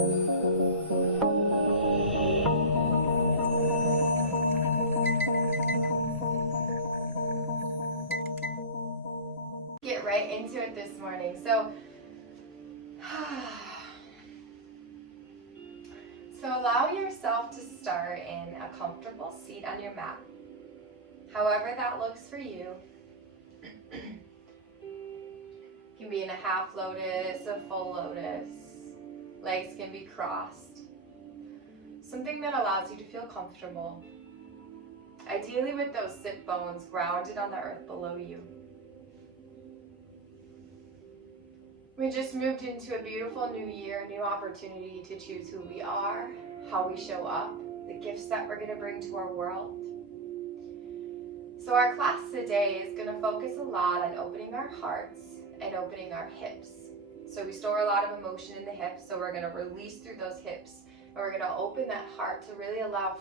Get right into it this morning. So allow yourself to start in a comfortable seat on your mat, however that looks for you. You can be in a half lotus, a full lotus. Legs can be crossed. Something that allows you to feel comfortable. Ideally with those sit bones grounded on the earth below you. We just moved into a beautiful new year, a new opportunity to choose who we are, how we show up, the gifts that we're going to bring to our world. So our class today is going to focus a lot on opening our hearts and opening our hips. So we store a lot of emotion in the hips, so we're going to release through those hips. And we're going to open that heart to really allow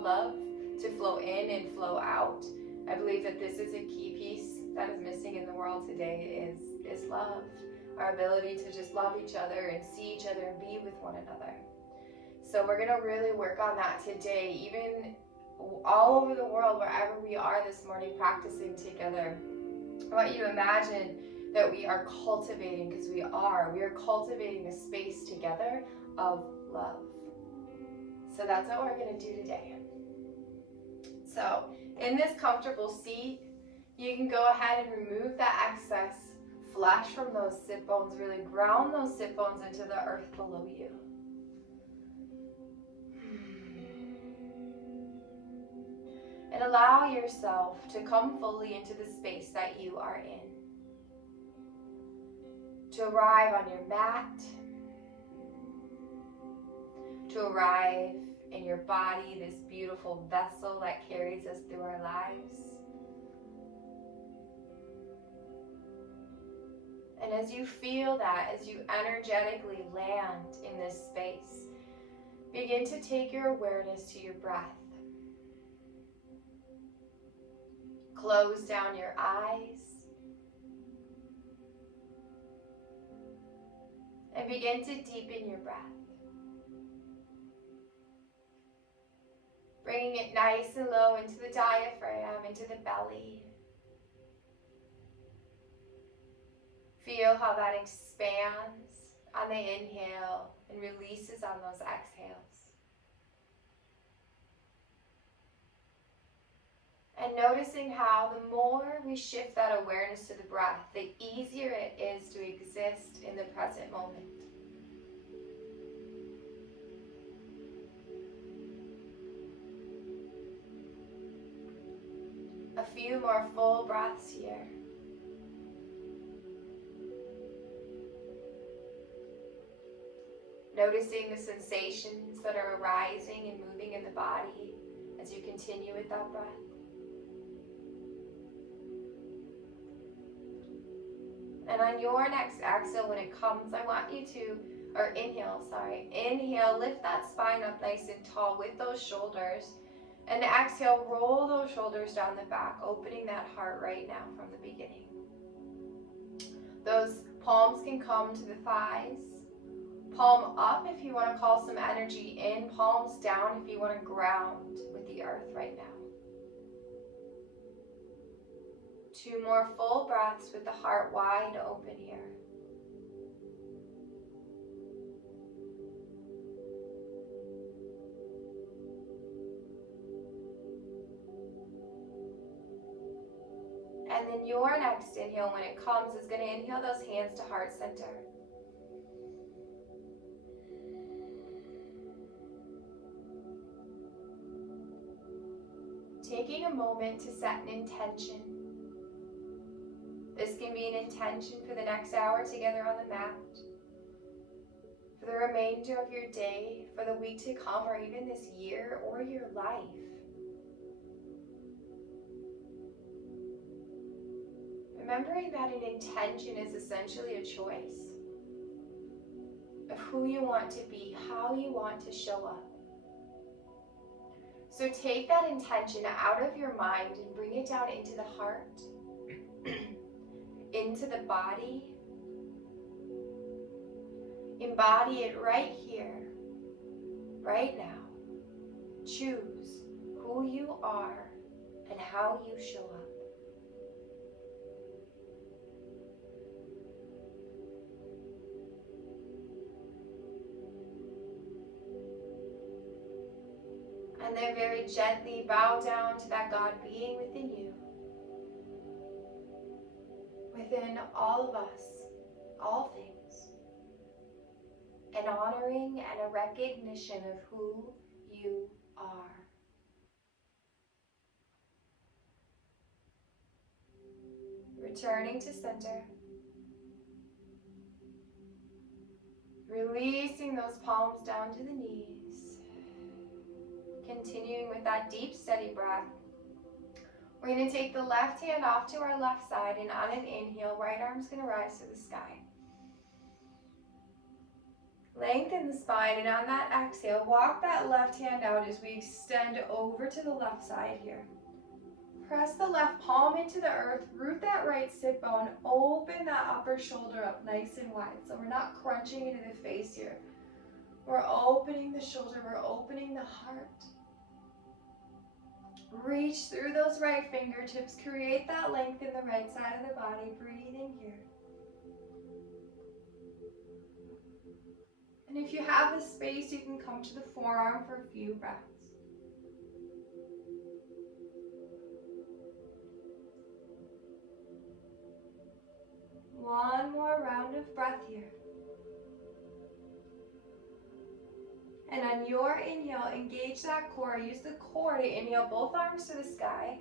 love to flow in and flow out. I believe that this is a key piece that is missing in the world today is love. Our ability to just love each other and see each other and be with one another. So we're going to really work on that today, even all over the world, wherever we are this morning practicing together. I want you to imagine that we are cultivating, because we are cultivating a space together of love. So that's what we're going to do today. So in this comfortable seat, you can go ahead and remove that excess flesh from those sit bones. Really ground those sit bones into the earth below you. And allow yourself to come fully into the space that you are in. To arrive on your mat. To arrive in your body, this beautiful vessel that carries us through our lives. And as you feel that, as you energetically land in this space, begin to take your awareness to your breath. Close down your eyes. And begin to deepen your breath. Bringing it nice and low into the diaphragm, into the belly. Feel how that expands on the inhale and releases on those exhales. And noticing how the more we shift that awareness to the breath, the easier it is to exist in the present moment. A few more full breaths here. Noticing the sensations that are arising and moving in the body as you continue with that breath. And on your next exhale, when it comes, I want you to, inhale, lift that spine up nice and tall with those shoulders. And exhale, roll those shoulders down the back, opening that heart right now from the beginning. Those palms can come to the thighs. Palm up if you want to call some energy in. Palms down if you want to ground with the earth right now. 2 more full breaths with the heart wide open here. And then your next inhale, when it comes, is going to inhale those hands to heart center. Taking a moment to set an intention. This can be an intention for the next hour together on the mat, for the remainder of your day, for the week to come, or even this year or your life. Remembering that an intention is essentially a choice of who you want to be, how you want to show up. So take that intention out of your mind and bring it down into the heart, into the body, Embody it right here, right now. Choose who you are and how you show up. And then very gently bow down to that God being within you, within all of us, all things, an honoring and a recognition of who you are. Returning to center, releasing those palms down to the knees, continuing with that deep, steady breath. We're going to take the left hand off to our left side, and on an inhale, right arm's going to rise to the sky. Lengthen the spine, and on that exhale, walk that left hand out as we extend over to the left side here. Press the left palm into the earth, root that right sit bone, open that upper shoulder up nice and wide. So we're not crunching into the face here. We're opening the shoulder, we're opening the heart. Reach through those right fingertips, create that length in the right side of the body, breathing here. And if you have the space, you can come to the forearm for a few breaths. One more round of breath here. And on your inhale, engage that core. Use the core to inhale both arms to the sky.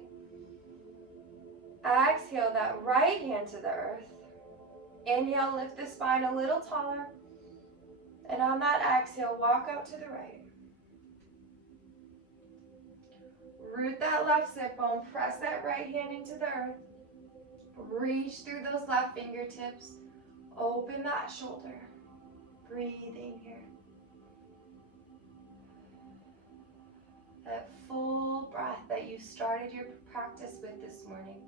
Exhale that right hand to the earth. Inhale, lift the spine a little taller. And on that exhale, walk out to the right. Root that left sit bone. Press that right hand into the earth. Reach through those left fingertips. Open that shoulder. Breathing here. That full breath that you started your practice with this morning.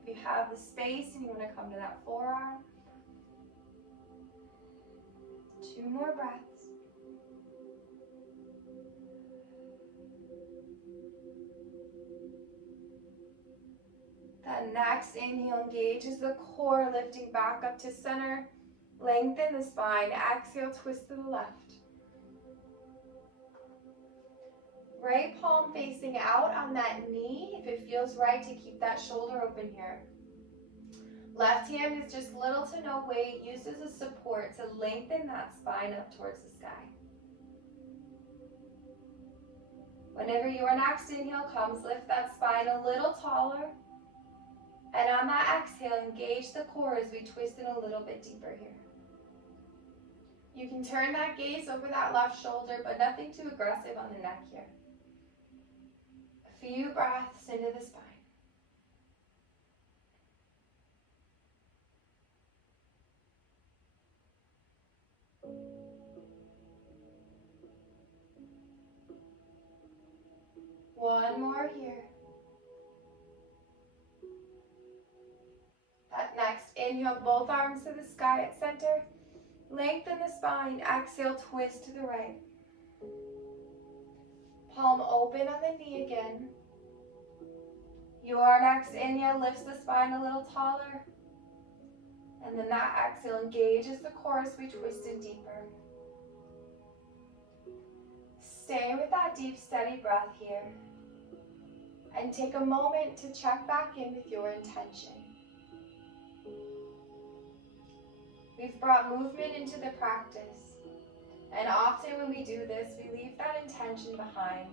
If you have the space and you want to come to that forearm, 2 more breaths. That next inhale engages the core, lifting back up to center. Lengthen the spine. Exhale, twist to the left. Right palm facing out on that knee, if it feels right to keep that shoulder open here. Left hand is just little to no weight, used as a support to lengthen that spine up towards the sky. Whenever your next inhale comes, lift that spine a little taller. And on that exhale, engage the core as we twist it a little bit deeper here. You can turn that gaze over that left shoulder, but nothing too aggressive on the neck here. A few breaths into the spine. One more here. That next inhale, both arms to the sky at center. Lengthen the spine. Exhale, twist to the right. Palm open on the knee again. Your next inhale lifts the spine a little taller. And then that exhale engages the core as we twist in deeper. Stay with that deep, steady breath here. And take a moment to check back in with your intention. We've brought movement into the practice. And often when we do this, we leave that intention behind.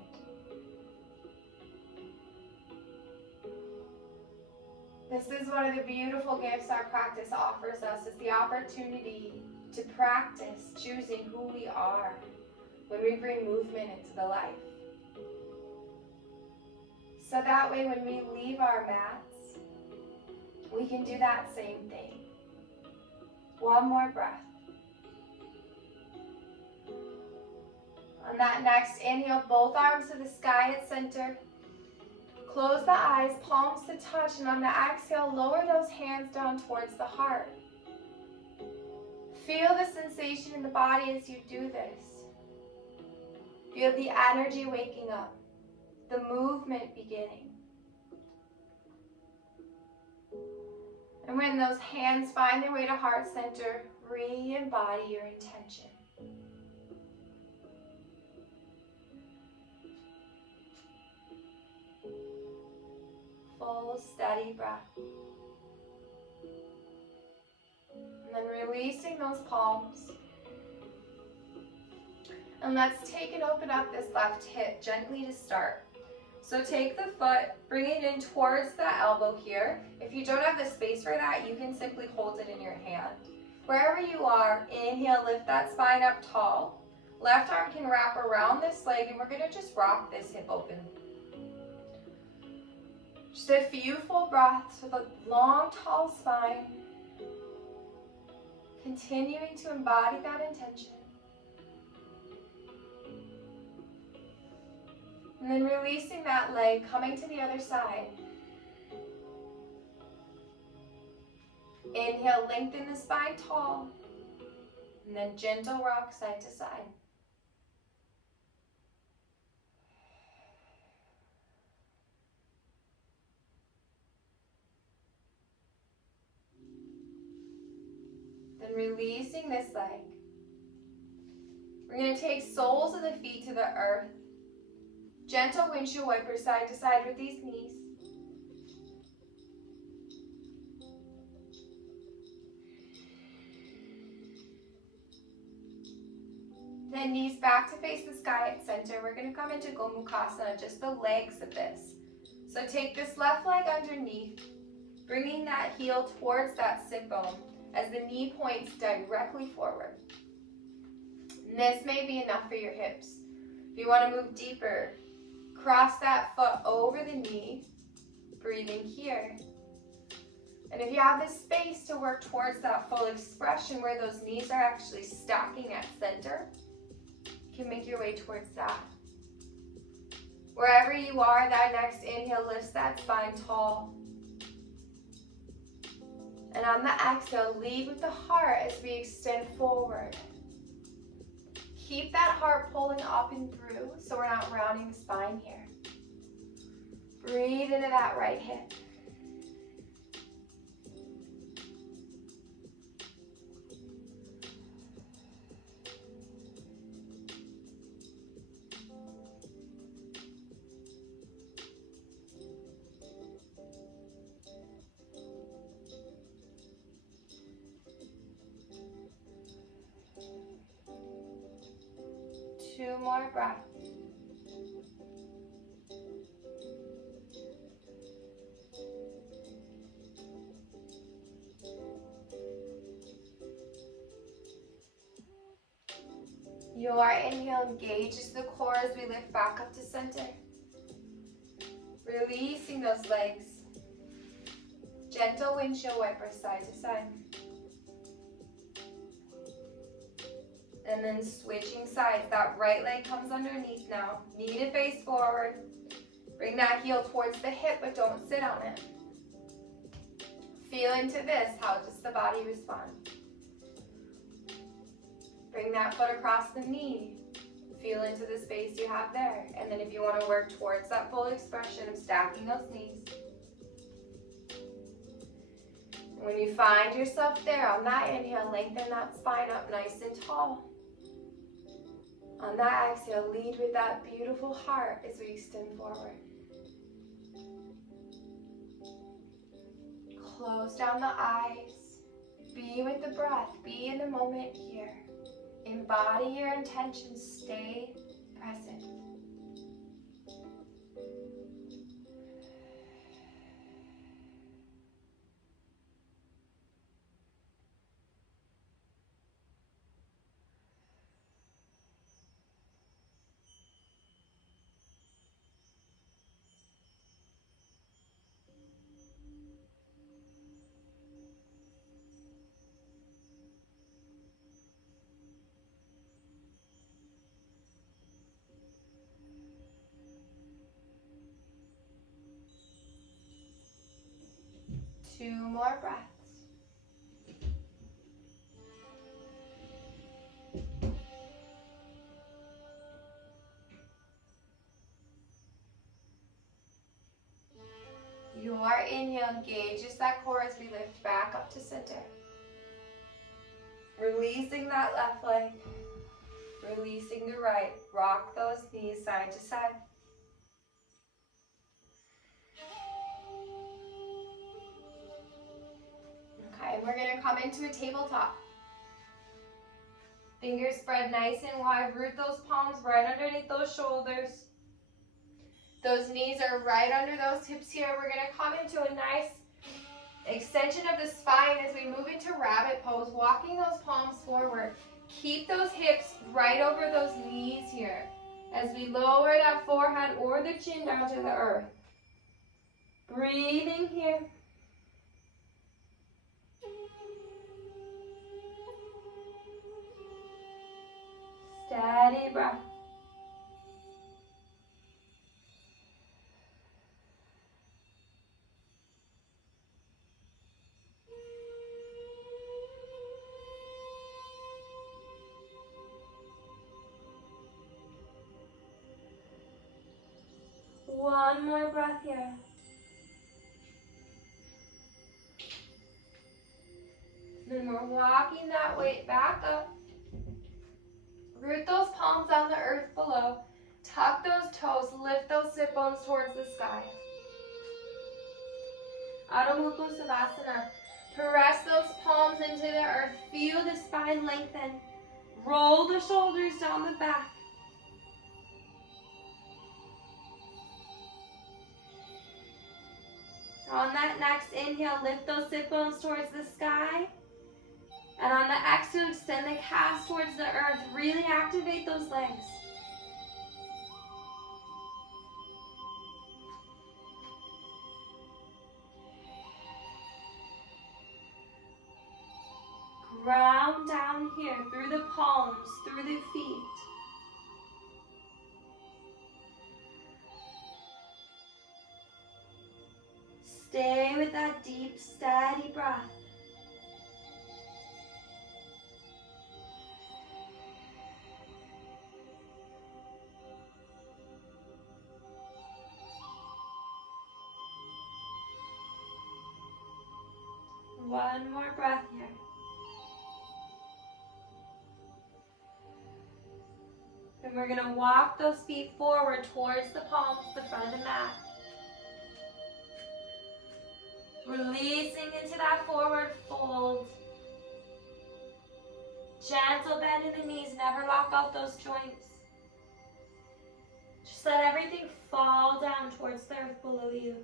This is one of the beautiful gifts our practice offers us, is the opportunity to practice choosing who we are when we bring movement into the life. So that way when we leave our mats, we can do that same thing. One more breath. On that next inhale, both arms to the sky at center. Close the eyes, palms to touch, and on the exhale, lower those hands down towards the heart. Feel the sensation in the body as you do this. Feel the energy waking up, the movement beginning. And when those hands find their way to heart center, re-embody your intention. Full, steady breath. And then releasing those palms. And let's take and open up this left hip gently to start. So take the foot, bring it in towards the elbow here. If you don't have the space for that, you can simply hold it in your hand. Wherever you are, inhale, lift that spine up tall. Left arm can wrap around this leg, and we're gonna just rock this hip open. Just a few full breaths with a long, tall spine. Continuing to embody that intention. And then releasing that leg, coming to the other side. Inhale, lengthen the spine tall. And then gentle rock side to side. Then releasing this leg. We're going to take soles of the feet to the earth. Gentle windshield wiper side to side with these knees. Then knees back to face the sky at center. We're going to come into Gomukhasana, just the legs of this. So take this left leg underneath, bringing that heel towards that sit bone as the knee points directly forward. And this may be enough for your hips. If you want to move deeper, cross that foot over the knee, breathing here. And if you have the space to work towards that full expression where those knees are actually stacking at center, you can make your way towards that. Wherever you are, that next inhale lifts that spine tall. And on the exhale, lead with the heart as we extend forward. Keep that heart pulling up and through so we're not rounding the spine here. Breathe into that right hip. Two more breaths. Your inhale engages the core as we lift back up to center. Releasing those legs. Gentle windshield wiper side to side. And then switching sides. That right leg comes underneath now. Knee to face forward. Bring that heel towards the hip, but don't sit on it. Feel into this. How does the body respond? Bring that foot across the knee. Feel into the space you have there. And then if you want to work towards that full expression of stacking those knees. When you find yourself there, on that inhale, lengthen that spine up nice and tall. On that exhale, lead with that beautiful heart as we extend forward. Close down the eyes. Be with the breath. Be in the moment here. Embody your intention. Stay present. more breaths. Your inhale engages that core as we lift back up to center. Releasing that left leg. Releasing the right. Rock those knees side to side. Okay, we're going to come into a tabletop. Fingers spread nice and wide. Root those palms right underneath those shoulders. Those knees are right under those hips here. We're going to come into a nice extension of the spine as we move into rabbit pose, walking those palms forward. Keep those hips right over those knees here as we lower that forehead or the chin down to the earth. Breathing here. Steady breath. One more breath here. Then we're walking that weight back up. Root those palms on the earth below. Tuck those toes. Lift those sit bones towards the sky. Adho Mukha Savasana. Press those palms into the earth. Feel the spine lengthen. Roll the shoulders down the back. On that next inhale, lift those sit bones towards the sky. And on the exhale, extend the calves towards the earth. Really activate those legs. Ground down here through the palms, through the feet. Stay with that deep, steady breath. One more breath here. And we're going to walk those feet forward towards the palms, the front of the mat. Releasing into that forward fold. Gentle bend in the knees, never lock out those joints. Just let everything fall down towards the earth below you.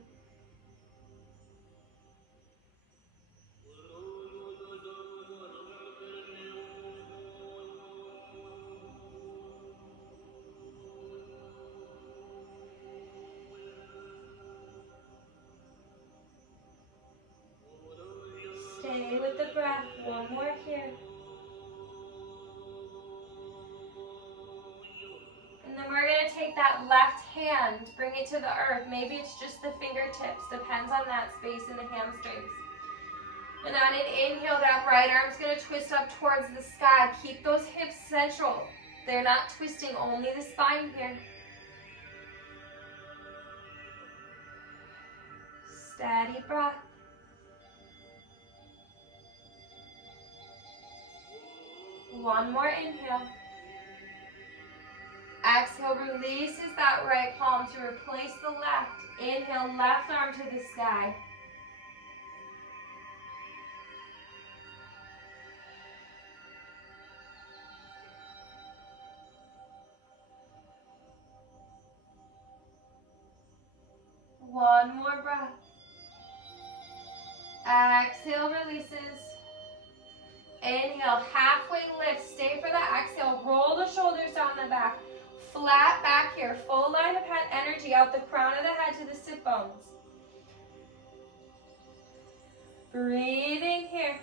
Stay with the breath. One more here. And then we're going to take that left hand, bring it to the earth. Maybe it's just the fingertips. Depends on that space in the hamstrings. And on an inhale, that right arm's going to twist up towards the sky. Keep those hips central. They're not twisting, only the spine here. Steady breath. One more inhale. Exhale, releases that right palm to replace the left. Inhale, left arm to the sky. One more breath. Exhale, releases. Inhale, halfway lift. Stay for that exhale. Roll the shoulders down the back. Flat back here. Full line of energy out the crown of the head to the sit bones. Breathing here.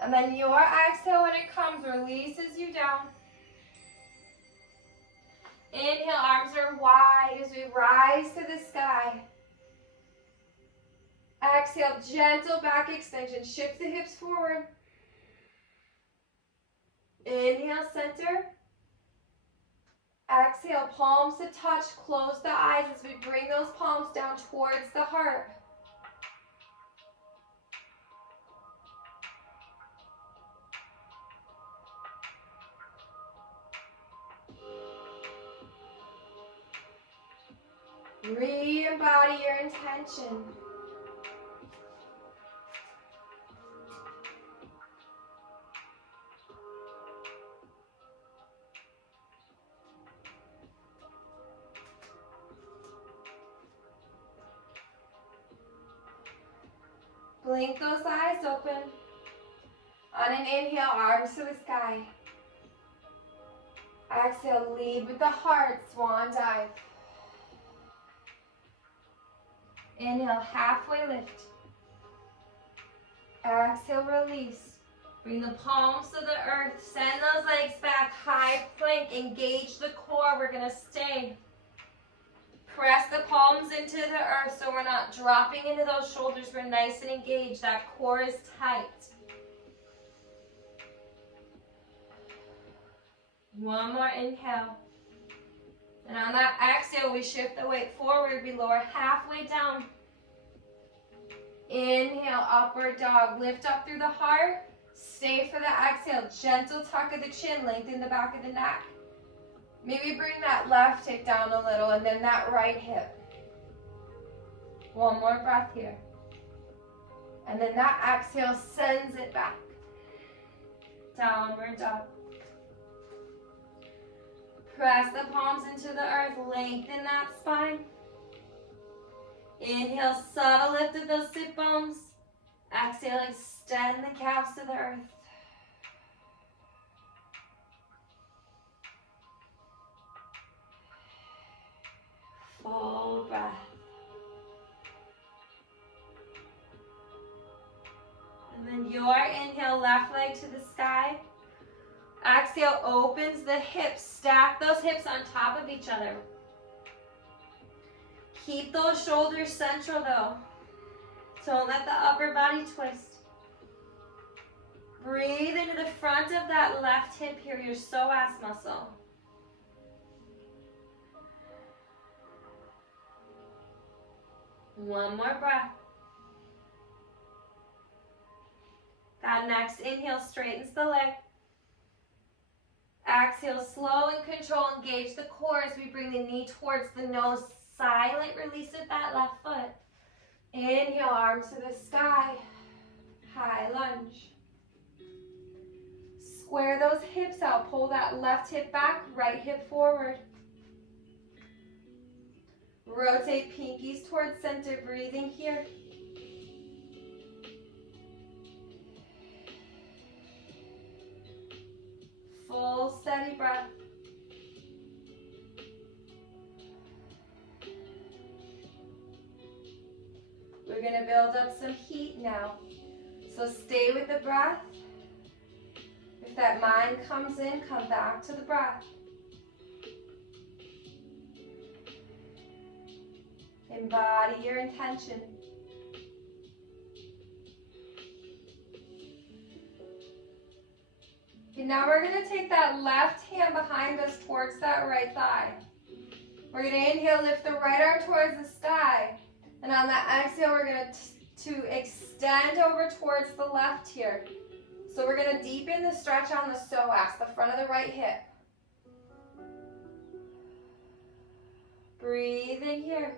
And then your exhale, when it comes, releases you down. Inhale, arms are wide as we rise to the sky. Exhale, gentle back extension. Shift the hips forward. Inhale, center. Exhale, palms to touch. Close the eyes as we bring those palms down towards the heart. Re-embody your intention. Blink those eyes open. On an inhale, arms to the sky. Exhale, lead with the heart, swan dive. Inhale, halfway lift. Exhale, release. Bring the palms to the earth. Send those legs back, high plank. Engage the core. We're going to stay. Press the palms into the earth so we're not dropping into those shoulders. We're nice and engaged. That core is tight. One more inhale. And on that exhale, we shift the weight forward. We lower halfway down. Inhale, upward dog. Lift up through the heart. Stay for the exhale. Gentle tuck of the chin. Lengthen the back of the neck. Maybe bring that left hip down a little and then that right hip. One more breath here. And then that exhale sends it back. Downward dog. Press the palms into the earth. Lengthen that spine. Inhale, subtle lift of those sit bones. Exhale, extend the calves to the earth. Full breath. And then your inhale, left leg to the sky. Exhale, opens the hips. Stack those hips on top of each other. Keep those shoulders central though. Don't let the upper body twist. Breathe into the front of that left hip here, your psoas muscle. One more breath. That next inhale straightens the leg. Exhale, slow and control. Engage the core as we bring the knee towards the nose. Silent release of that left foot. Inhale, arms to the sky. High lunge. Square those hips out. Pull that left hip back, right hip forward. Rotate pinkies towards center. Breathing here. Full steady breath. We're going to build up some heat now. So stay with the breath. If that mind comes in, come back to the breath. Embody your intention. Okay, now we're going to take that left hand behind us towards that right thigh. We're going to inhale, lift the right arm towards the sky. And on that exhale, we're going to extend over towards the left here. So we're going to deepen the stretch on the psoas, the front of the right hip. Breathing here.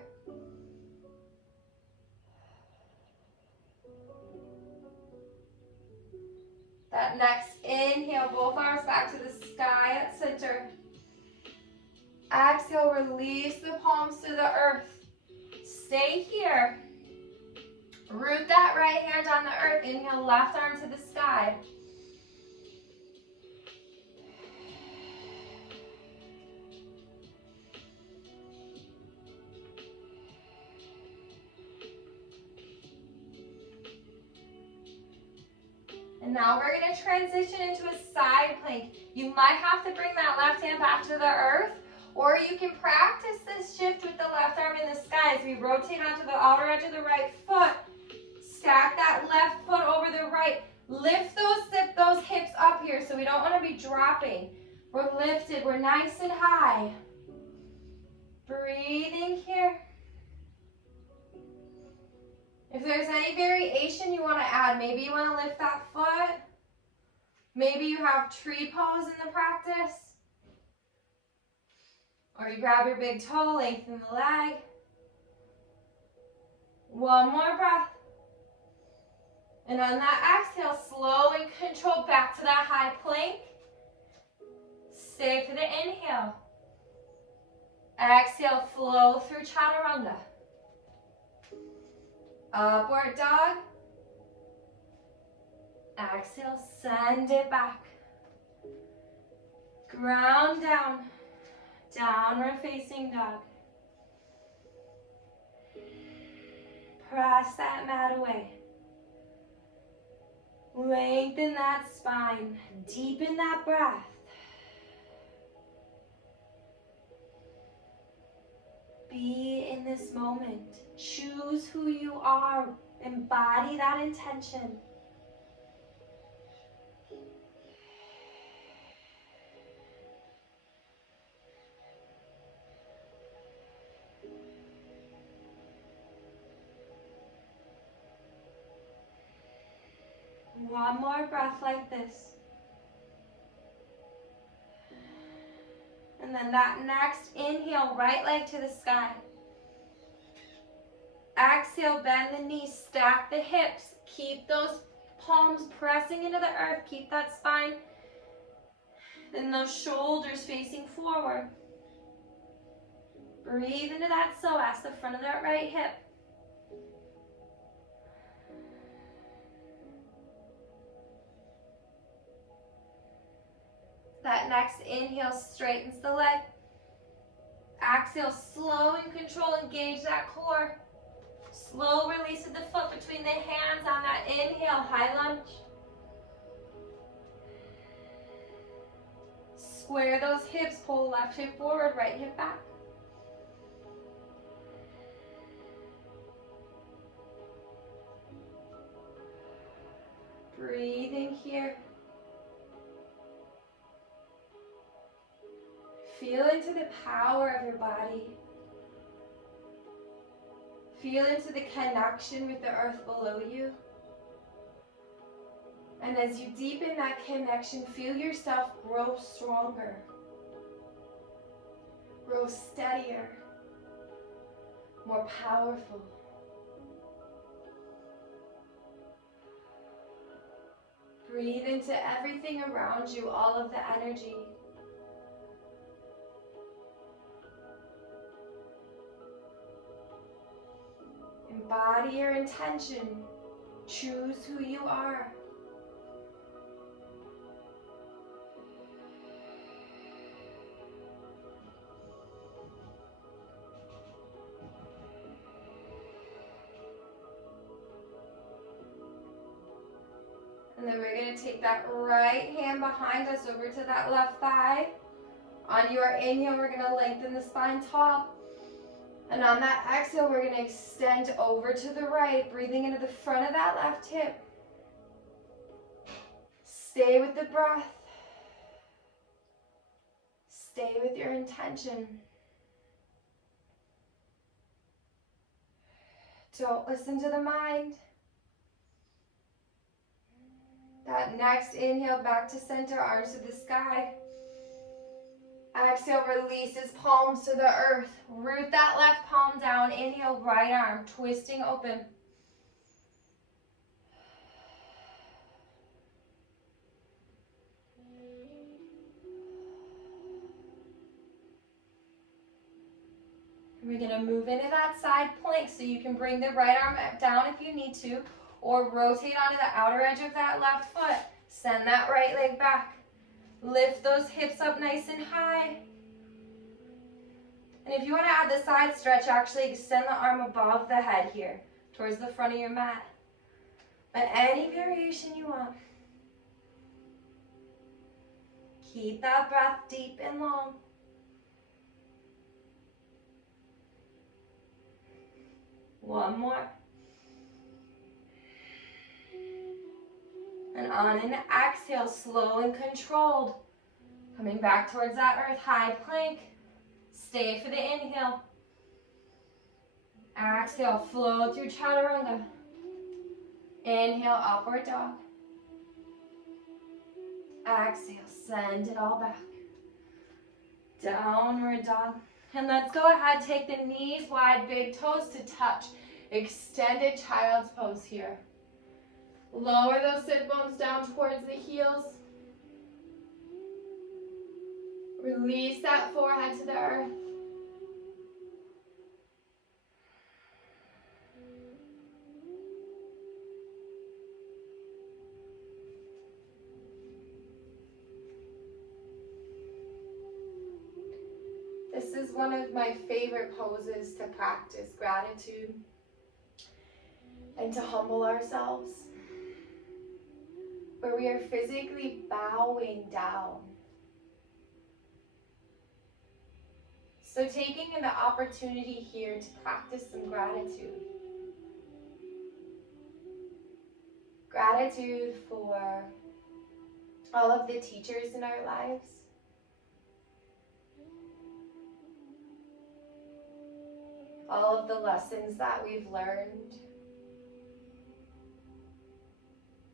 That next inhale, both arms back to the sky at center. Exhale, release the palms to the earth. Stay here. Root that right hand on the earth. Inhale, left arm to the sky. And now we're going to transition into a side plank. You might have to bring that left hand back to the earth, or you can practice this shift with the left arm in the sky as we rotate onto the outer edge of the right foot. Stack that left foot over the right. Lift those hips up here, so we don't want to be dropping. We're lifted, we're nice and high. Breathing here. If there's any variation you want to add, maybe you want to lift that foot. Maybe you have tree pose in the practice. Or you grab your big toe, lengthen the leg. One more breath. And on that exhale, slow and controlled back to that high plank. Stay for the inhale. Exhale, flow through chaturanga. Upward dog. Exhale, send it back. Ground down. Downward facing dog. Press that mat away. Lengthen that spine. Deepen that breath. Be in this moment. Choose who you are. Embody that intention. One more breath like this. And then that next inhale, right leg to the sky. Exhale, bend the knees, stack the hips. Keep those palms pressing into the earth. Keep that spine and those shoulders facing forward. Breathe into that psoas, the front of that right hip. That next inhale straightens the leg. Exhale, slow and control, engage that core. Slow release of the foot between the hands on that inhale, high lunge. Square those hips, pull left hip forward, right hip back. Breathing here. Feel into the power of your body. Feel into the connection with the earth below you. And as you deepen that connection, feel yourself grow stronger, grow steadier, more powerful. Breathe into everything around you, all of the energy. Embody your intention. Choose who you are. And then we're going to take that right hand behind us over to that left thigh. On your inhale, we're going to lengthen the spine tall. And on that exhale, we're going to extend over to the right, breathing into the front of that left hip. Stay with the breath. Stay with your intention. Don't listen to the mind. That next inhale, back to center, arms to the sky. Exhale, releases palms to the earth. Root that left palm down. Inhale, right arm, twisting open. We're going to move into that side plank, so you can bring the right arm down if you need to, or rotate onto the outer edge of that left foot. Send that right leg back. Lift those hips up nice and high. And if you want to add the side stretch, actually extend the arm above the head here, towards the front of your mat. But any variation you want. Keep that breath deep and long. One more. On an exhale, slow and controlled. Coming back towards that earth, high plank. Stay for the inhale. Exhale, flow through chaturanga. Inhale, upward dog. Exhale, send it all back. Downward dog. And let's go ahead, take the knees wide, big toes to touch. Extended child's pose here. Lower those sit bones down towards the heels. Release that forehead to the earth. This is one of my favorite poses to practice gratitude and to humble ourselves, where we are physically bowing down. So taking the opportunity here to practice some gratitude. Gratitude for all of the teachers in our lives. All of the lessons that we've learned.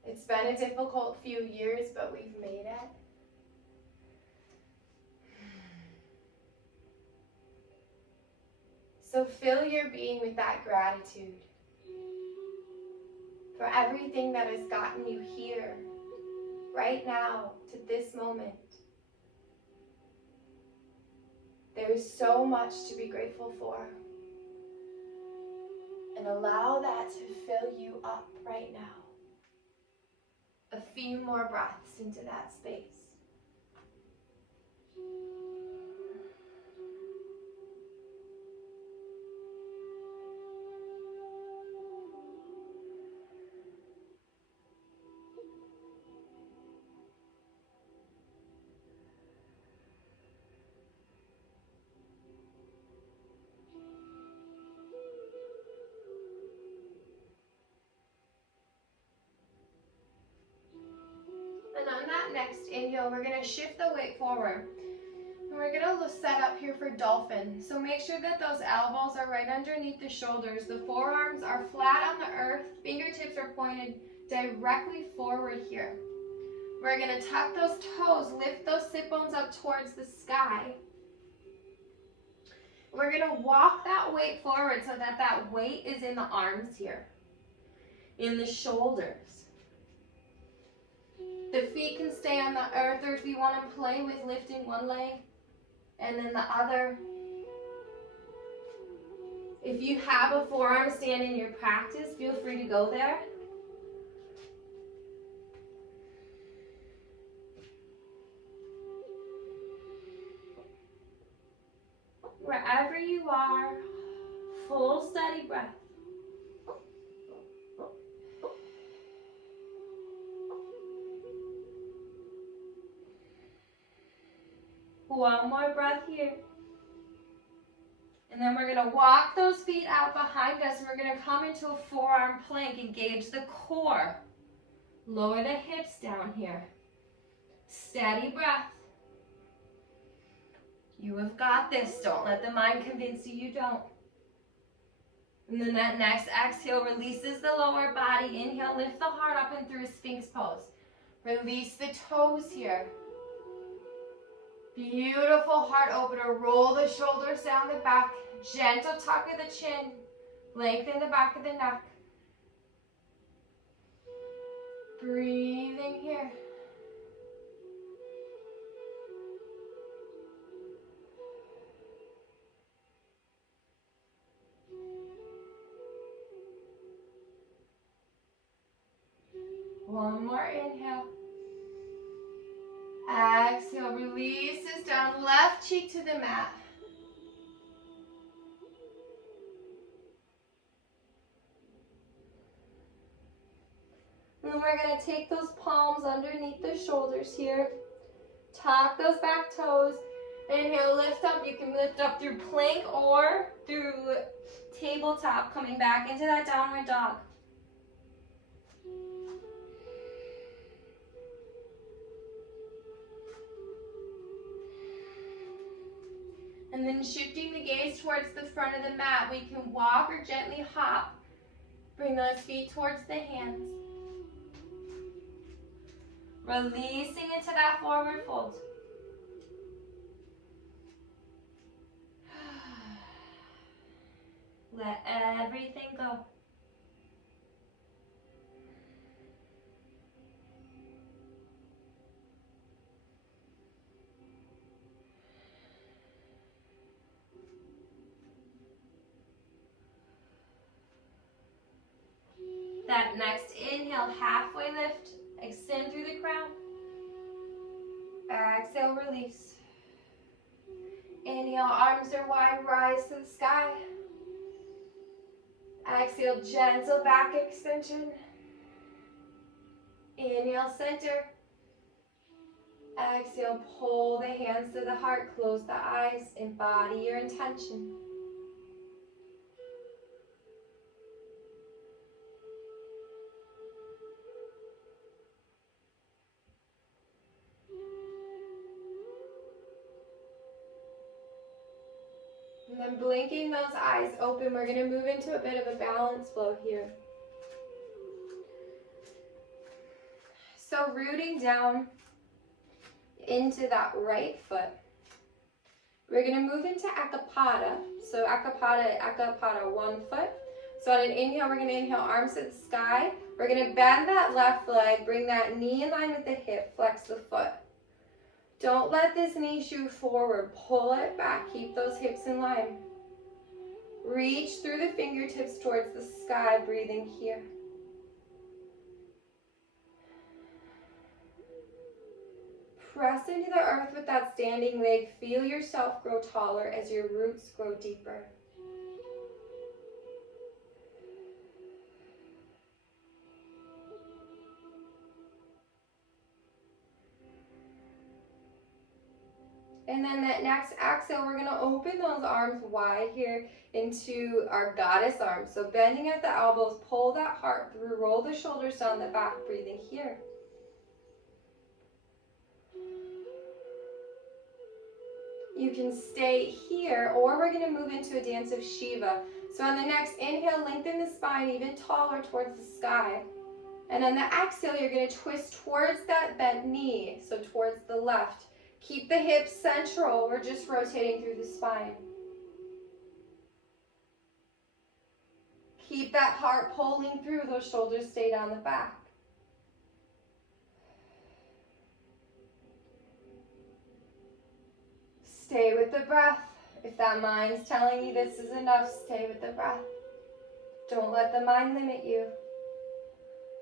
It's been a difficult few years, but we've made it. So fill your being with that gratitude for everything that has gotten you here, right now, to this moment. There is so much to be grateful for. And allow that to fill you up right now. A few more breaths into that space. And on that next inhale, we're going to shift the weight forward. And we're going to set up here for dolphin. So make sure that those elbows are right underneath the shoulders. The forearms are flat on the earth. Fingertips are pointed directly forward here. We're going to tuck those toes, lift those sit bones up towards the sky. We're going to walk that weight forward so that that weight is in the arms here, in the shoulders. The feet can stay on the earth, or if you want to play with lifting one leg and then the other. If you have a forearm stand in your practice, feel free to go there. Wherever you are, full steady breath. One more breath here. And then we're going to walk those feet out behind us, and we're going to come into a forearm plank. Engage the core. Lower the hips down here. Steady breath. You have got this. Don't let the mind convince you you don't. And then that next exhale releases the lower body. Inhale, lift the heart up and through a Sphinx pose. Release the toes here. Beautiful heart opener. Roll the shoulders down the back. Gentle tuck of the chin. Lengthen the back of the neck. Breathing here. One more inhale. Exhale, releases down, left cheek to the mat. And then we're going to take those palms underneath the shoulders here. Tuck those back toes. Inhale, lift up. You can lift up through plank or through tabletop, coming back into that downward dog. And then shifting the gaze towards the front of the mat, we can walk or gently hop. Bring those feet towards the hands. Releasing into that forward fold. Let everything go. That next inhale, halfway lift, extend through the crown. Exhale, release. Inhale, arms are wide, rise to the sky. Exhale, gentle back extension. Inhale, center. Exhale, pull the hands to the heart, close the eyes, embody your intention. And then blinking those eyes open, we're going to move into a bit of a balance flow here. So rooting down into that right foot, we're going to move into Akapada. So Akapada, 1 foot. So on an inhale, we're going to inhale, arms to the sky. We're going to bend that left leg, bring that knee in line with the hip, flex the foot. Don't let this knee shoot forward. Pull it back. Keep those hips in line. Reach through the fingertips towards the sky, breathing here. Press into the earth with that standing leg. Feel yourself grow taller as your roots grow deeper. And then that next exhale, we're going to open those arms wide here into our goddess arms. So bending at the elbows, pull that heart through, roll the shoulders down the back, breathing here. You can stay here, or we're going to move into a dance of Shiva. So on the next inhale, lengthen the spine even taller towards the sky. And on the exhale, you're going to twist towards that bent knee, so towards the left. Keep the hips central. We're just rotating through the spine. Keep that heart pulling through. Those shoulders stay down the back. Stay with the breath. If that mind's telling you this is enough, stay with the breath. Don't let the mind limit you.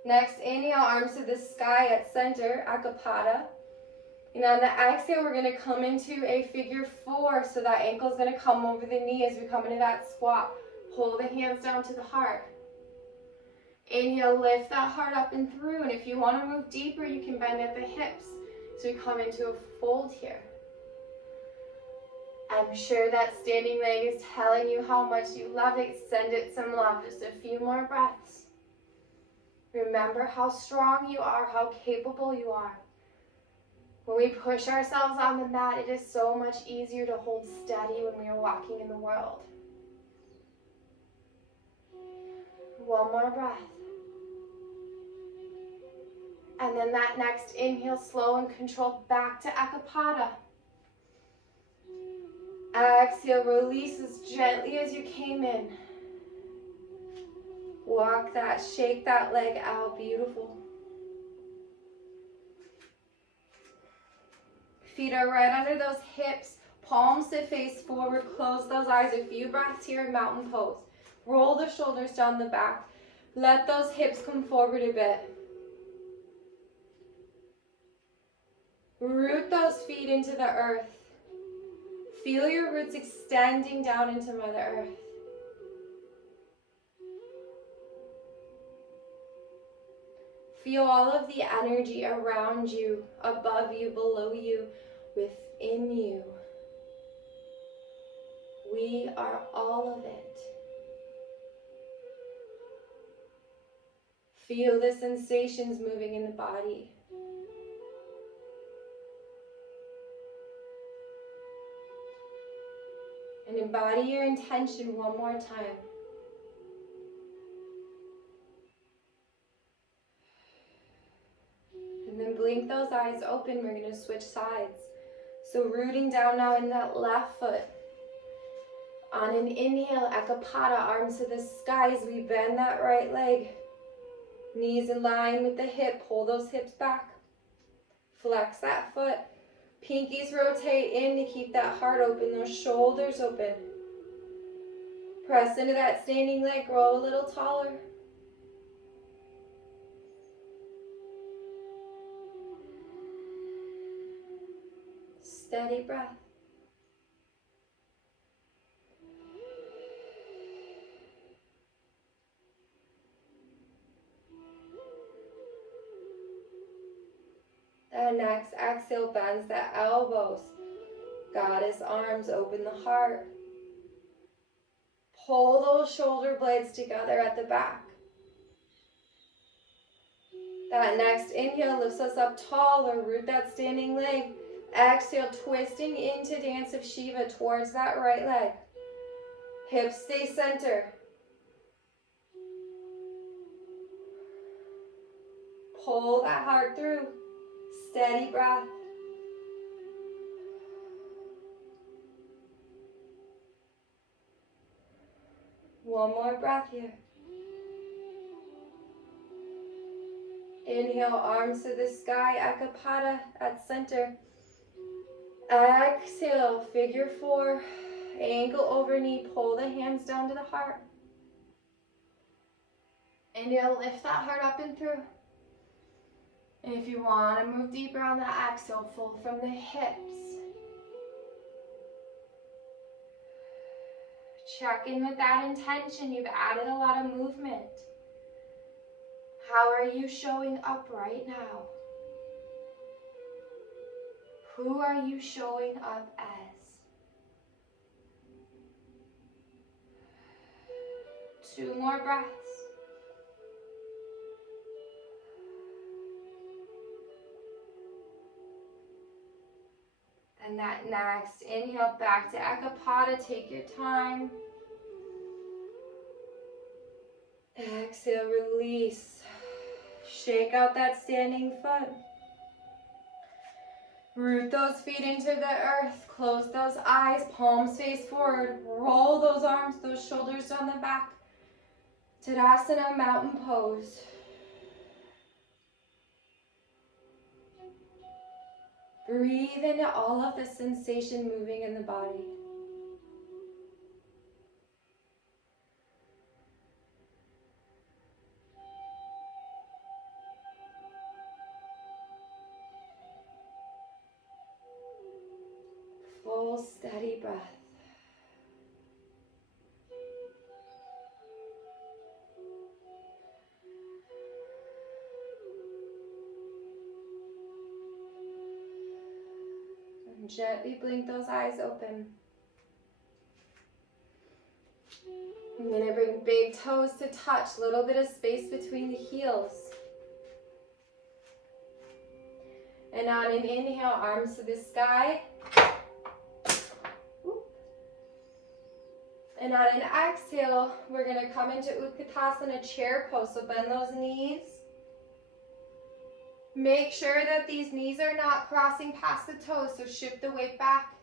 Next, inhale, arms to the sky at center, Akapada. And on the exhale, we're going to come into a figure 4. So that ankle's going to come over the knee as we come into that squat. Pull the hands down to the heart. Inhale, lift that heart up and through. And if you want to move deeper, you can bend at the hips. So we come into a fold here. I'm sure that standing leg is telling you how much you love it. Send it some love. Just a few more breaths. Remember how strong you are, how capable you are. When we push ourselves on the mat, it is so much easier to hold steady when we are walking in the world. One more breath. And then that next inhale, slow and controlled, back to Akapada. Exhale, release as gently as you came in. Walk that, shake that leg out, beautiful. Feet are right under those hips, palms to face forward, close those eyes. A few breaths here in mountain pose. Roll the shoulders down the back. Let those hips come forward a bit. Root those feet into the earth. Feel your roots extending down into Mother Earth. Feel all of the energy around you, above you, below you, within you. We are all of it. Feel the sensations moving in the body. And embody your intention one more time. And then blink those eyes open. We're going to switch sides. So rooting down now in that left foot. On an inhale, Ekapada, arms to the sky as we bend that right leg. Knees in line with the hip. Pull those hips back. Flex that foot. Pinkies rotate in to keep that heart open, those shoulders open. Press into that standing leg, grow a little taller. Steady breath. That next exhale bends the elbows. Goddess arms, open the heart. Pull those shoulder blades together at the back. That next inhale lifts us up taller, root that standing leg. Exhale, twisting into Dance of Shiva towards that right leg. Hips stay center. Pull that heart through. Steady breath. One more breath here. Inhale, arms to the sky, Ekapada at center. Exhale, figure four, ankle over knee, pull the hands down to the heart. Inhale, lift that heart up and through. And if you want to move deeper on the exhale, fold from the hips. Check in with that intention. You've added a lot of movement. How are you showing up right now? Who are you showing up as? 2 more breaths. And that next inhale back to Ekapada. Take your time. Exhale, release. Shake out that standing foot. Root those feet into the earth. Close those eyes. Palms face forward. Roll those arms, those shoulders down the back. Tadasana, mountain pose. Breathe into all of the sensation moving in the body. Full steady breath. And gently blink those eyes open. I'm going to bring big toes to touch, a little bit of space between the heels. And on an inhale, arms to the sky. And on an exhale, we're going to come into Utkatasana, chair pose. So bend those knees. Make sure that these knees are not crossing past the toes, so shift the weight back.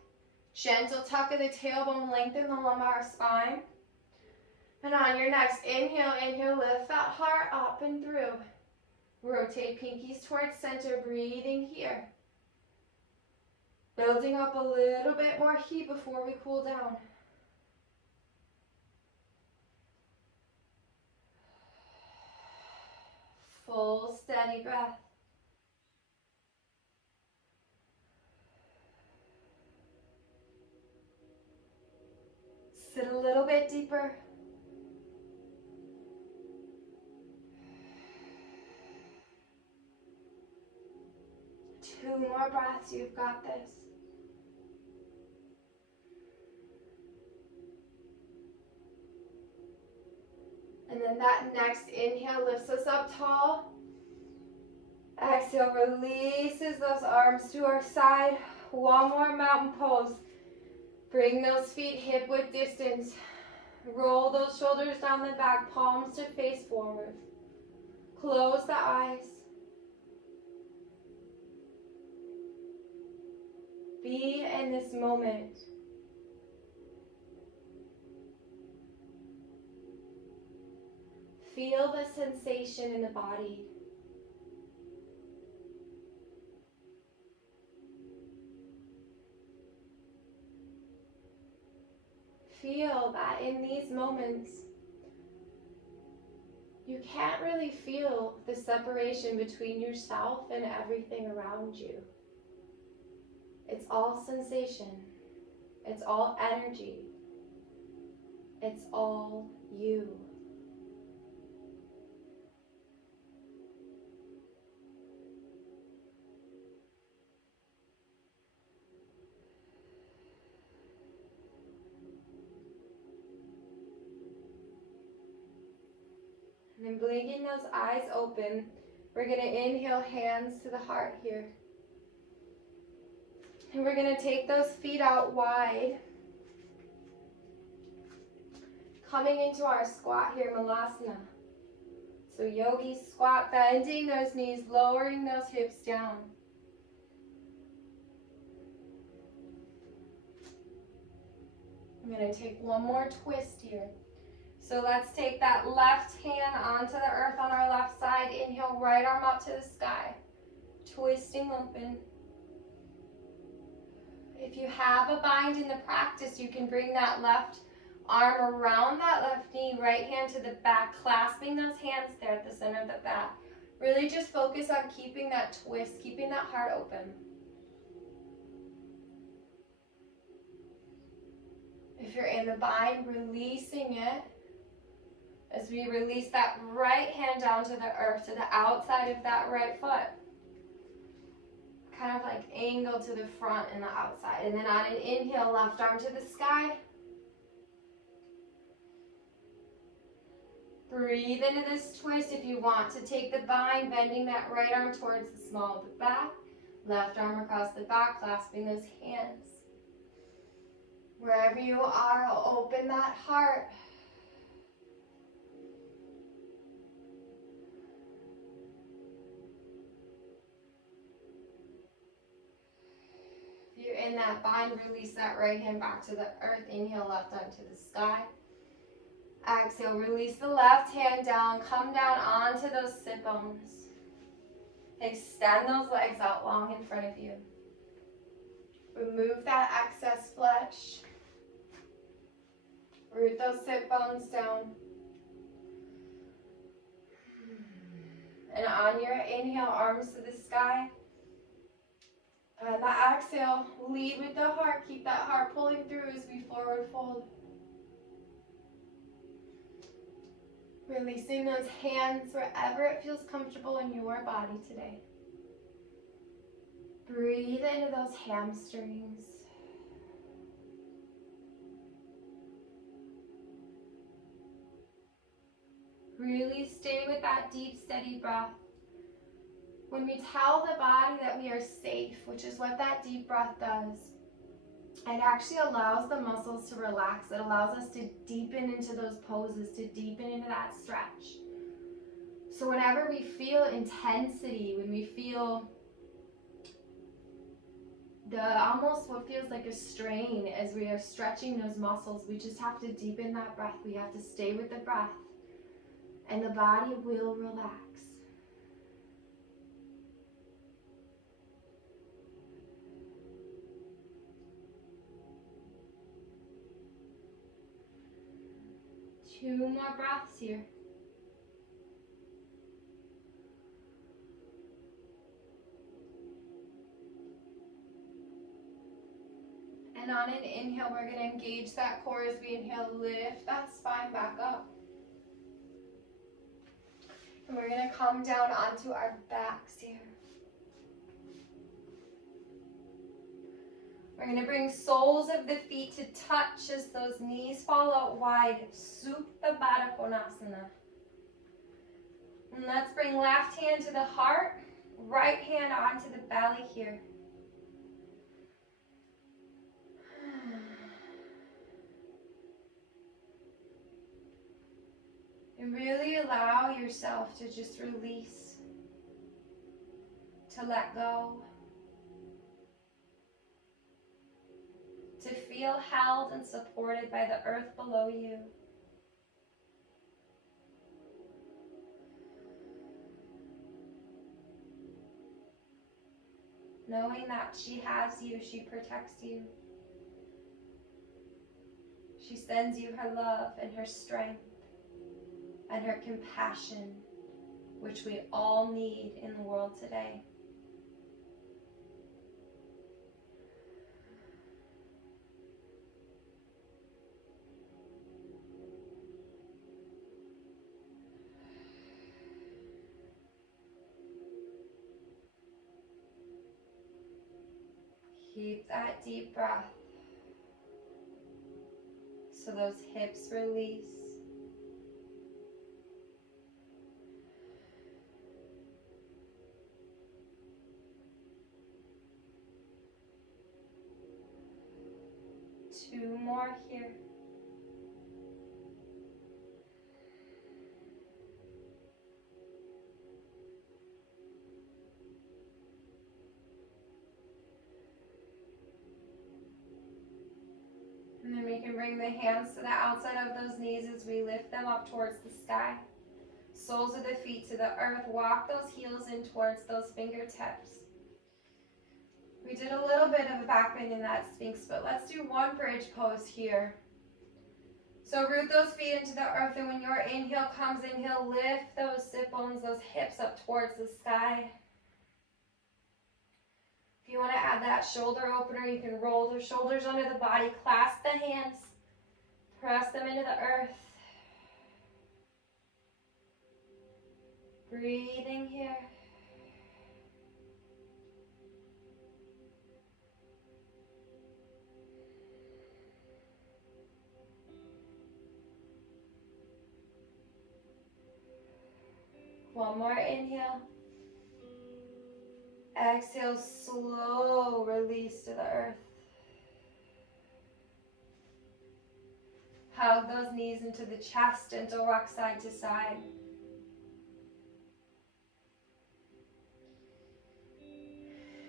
Gentle tuck of the tailbone, lengthen the lumbar spine. And on your next inhale, lift that heart up and through. Rotate pinkies towards center, breathing here. Building up a little bit more heat before we cool down. Full steady breath. Sit a little bit deeper. Two more breaths, you've got this. And then that next inhale lifts us up tall. Exhale, releases those arms to our side. One more mountain pose. Bring those feet hip width distance. Roll those shoulders down the back, palms to face forward. Close the eyes. Be in this moment. Feel the sensation in the body. Feel that in these moments, you can't really feel the separation between yourself and everything around you. It's all sensation. It's all energy. It's all you. And then blinking those eyes open, we're going to inhale, hands to the heart here. And we're going to take those feet out wide. Coming into our squat here, Malasana. So yogi squat, bending those knees, lowering those hips down. I'm going to take one more twist here. So let's take that left hand onto the earth on our left side. Inhale, right arm up to the sky. Twisting open. If you have a bind in the practice, you can bring that left arm around that left knee, right hand to the back, clasping those hands there at the center of the back. Really just focus on keeping that twist, keeping that heart open. If you're in the bind, releasing it. As we release that right hand down to the earth, to the outside of that right foot. Kind of like angle to the front and the outside. And then on an inhale, left arm to the sky. Breathe into this twist. If you want to take the bind, bending that right arm towards the small of the back. Left arm across the back, clasping those hands. Wherever you are, open that heart. If you're in that bind, release that right hand back to the earth. Inhale, left arm to the sky. Exhale, release the left hand down. Come down onto those sit bones. Extend those legs out long in front of you. Remove that excess flesh. Root those sit bones down. And on your inhale, arms to the sky. And that exhale, lead with the heart. Keep that heart pulling through as we forward fold. Releasing those hands wherever it feels comfortable in your body today. Breathe into those hamstrings. Really stay with that deep, steady breath. When we tell the body that we are safe, which is what that deep breath does, it actually allows the muscles to relax. It allows us to deepen into those poses, to deepen into that stretch. So whenever we feel intensity, when we feel almost what feels like a strain as we are stretching those muscles, we just have to deepen that breath. We have to stay with the breath, and the body will relax. Two more breaths here. And on an inhale, we're going to engage that core as we inhale, lift that spine back up. And we're going to come down onto our backs here. We're going to bring soles of the feet to touch as those knees fall out wide. Supta Baddha Konasana. And let's bring left hand to the heart, right hand onto the belly here. And really allow yourself to just release, to let go, to feel held and supported by the earth below you. Knowing that she has you, she protects you. She sends you her love and her strength and her compassion, which we all need in the world today. Keep that deep breath so those hips release. Two more here. And then we can bring the hands to the outside of those knees as we lift them up towards the sky. Soles of the feet to the earth. Walk those heels in towards those fingertips. We did a little bit of a back bend in that Sphinx, but let's do one bridge pose here. So root those feet into the earth, and when your inhale comes, inhale, lift those sit bones, those hips up towards the sky. If you want to add that shoulder opener, you can roll the shoulders under the body, clasp the hands, press them into the earth. Breathing here. One more inhale. Exhale, slow release to the earth. Hug those knees into the chest, gentle rock side to side.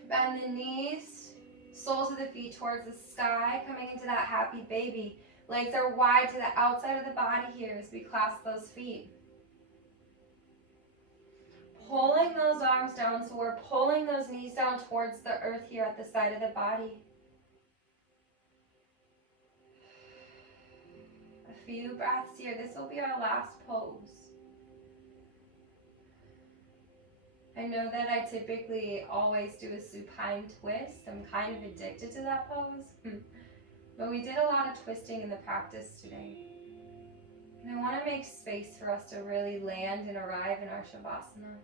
Bend the knees, soles of the feet towards the sky, coming into that happy baby. Legs are wide to the outside of the body here as we clasp those feet. Pulling those arms down, so we're pulling those knees down towards the earth here at the side of the body. A few breaths here. This will be our last pose. I know that I typically always do a supine twist. I'm kind of addicted to that pose. But we did a lot of twisting in the practice today. And I want to make space for us to really land and arrive in our Shavasana.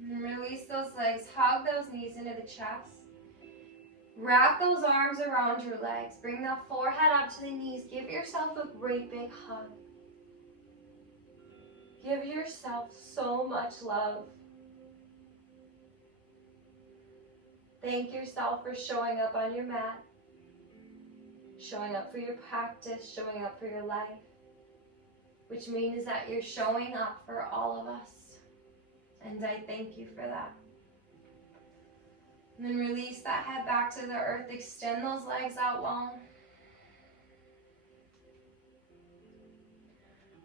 And release those legs, hug those knees into the chest. Wrap those arms around your legs. Bring the forehead up to the knees. Give yourself a great big hug. Give yourself so much love. Thank yourself for showing up on your mat, showing up for your practice, showing up for your life, which means that you're showing up for all of us. And I thank you for that. And then release that head back to the earth. Extend those legs out long.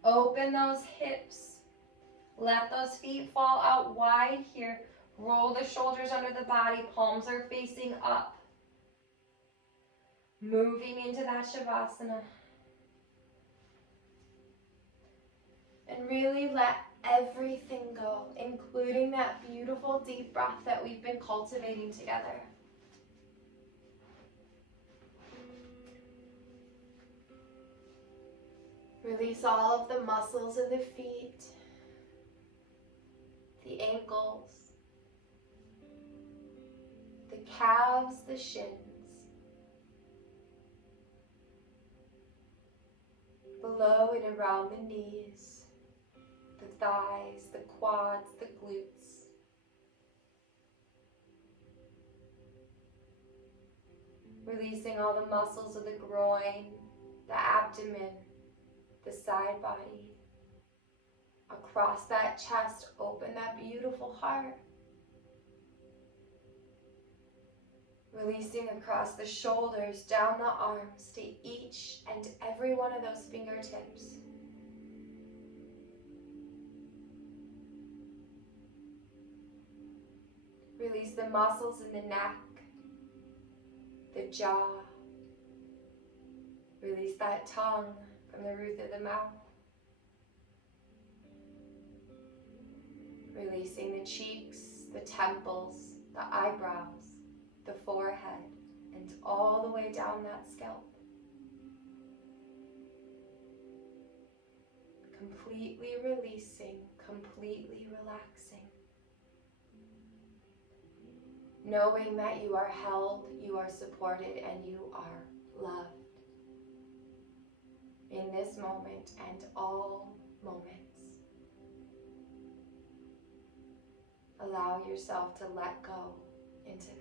Open those hips. Let those feet fall out wide here. Roll the shoulders under the body. Palms are facing up. Moving into that Shavasana. And really let everything go, including that beautiful deep breath that we've been cultivating together. Release all of the muscles in the feet, the ankles, the calves, the shins, below and around the knees, the thighs, the quads, the glutes. Releasing all the muscles of the groin, the abdomen, the side body. Across that chest, open that beautiful heart. Releasing across the shoulders, down the arms, to each and every one of those fingertips. Release the muscles in the neck, the jaw. Release that tongue from the roof of the mouth. Releasing the cheeks, the temples, the eyebrows, the forehead, and all the way down that scalp. Completely releasing, completely relaxing. Knowing that you are held, you are supported, and you are loved. In this moment and all moments. Allow yourself to let go into this.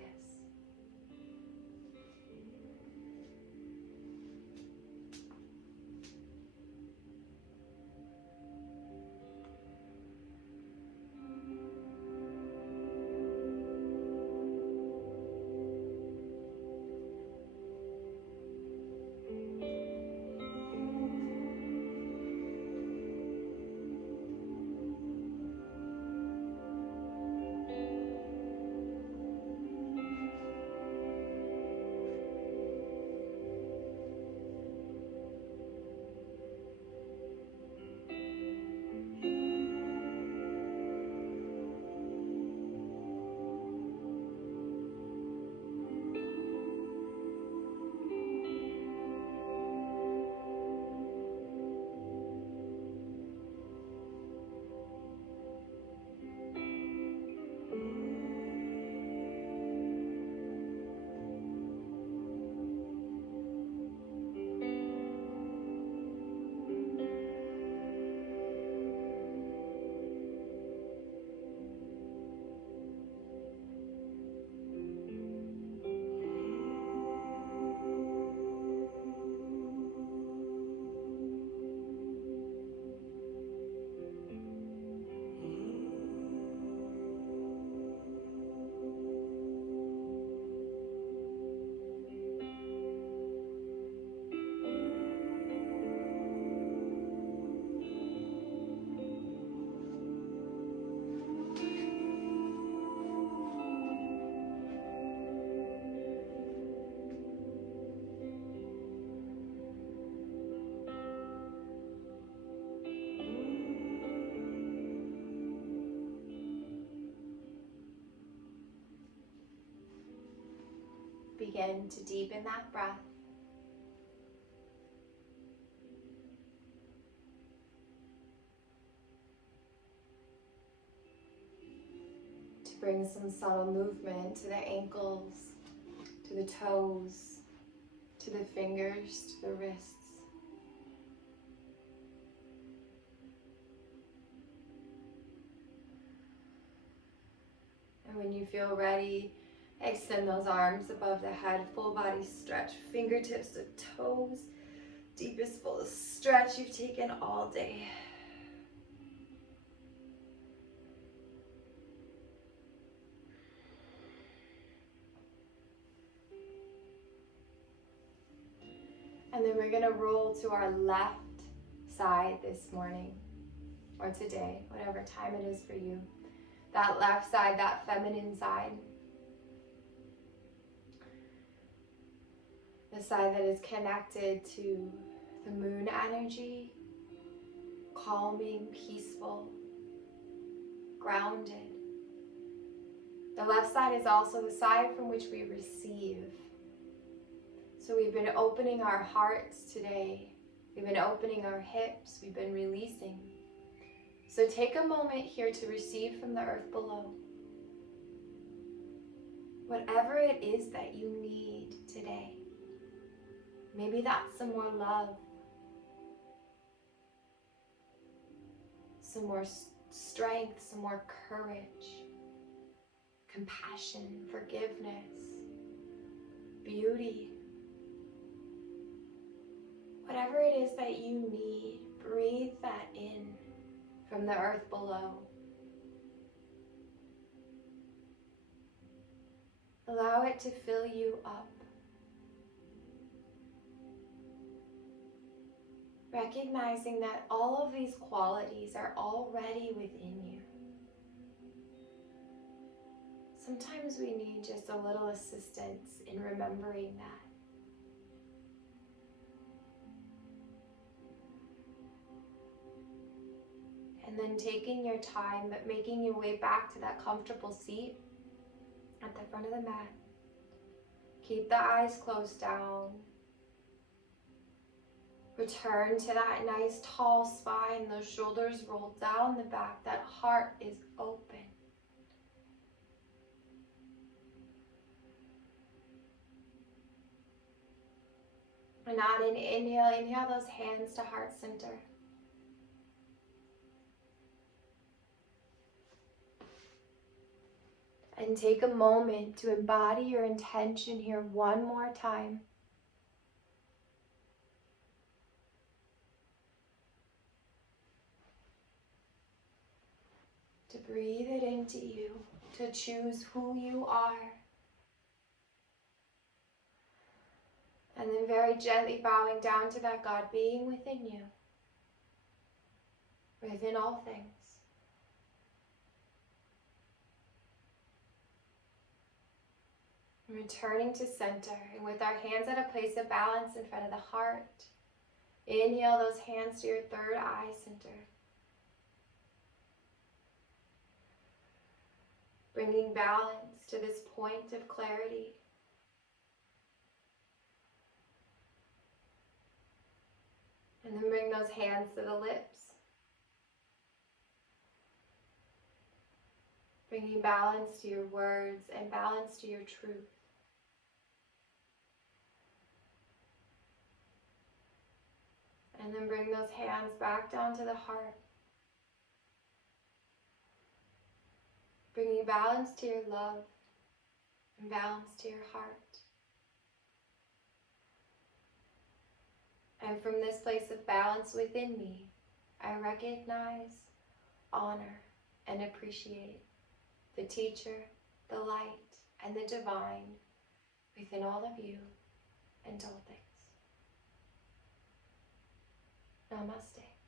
Begin to deepen that breath. To bring some subtle movement to the ankles, to the toes, to the fingers, to the wrists. And when you feel ready, extend those arms above the head, full body stretch, fingertips to toes, deepest, fullest stretch you've taken all day. And then we're gonna roll to our left side this morning, or today, whatever time it is for you. That left side, that feminine side. The side that is connected to the moon energy, calming, peaceful, grounded. The left side is also the side from which we receive. So we've been opening our hearts today. We've been opening our hips. We've been releasing. So take a moment here to receive from the earth below. Whatever it is that you need today. Maybe that's some more love, some more strength, some more courage, compassion, forgiveness, beauty. whatever it is that you need, breathe that in from the earth below. Allow it to fill you up. Recognizing that all of these qualities are already within you. Sometimes we need just a little assistance in remembering that. And then taking your time, but making your way back to that comfortable seat at the front of the mat. Keep the eyes closed down. Return to that nice tall spine, those shoulders rolled down the back, that heart is open. And on an inhale, inhale those hands to heart center. And take a moment to embody your intention here one more time. To breathe it into you, to choose who you are. And then very gently bowing down to that God being within you, within all things. Returning to center, and with our hands at a place of balance in front of the heart, inhale those hands to your third eye center. Bringing balance to this point of clarity. And then bring those hands to the lips. Bringing balance to your words and balance to your truth. And then bring those hands back down to the heart. Bringing balance to your love and balance to your heart. And from this place of balance within me, I recognize, honor, and appreciate the teacher, the light, and the divine within all of you and all things. Namaste.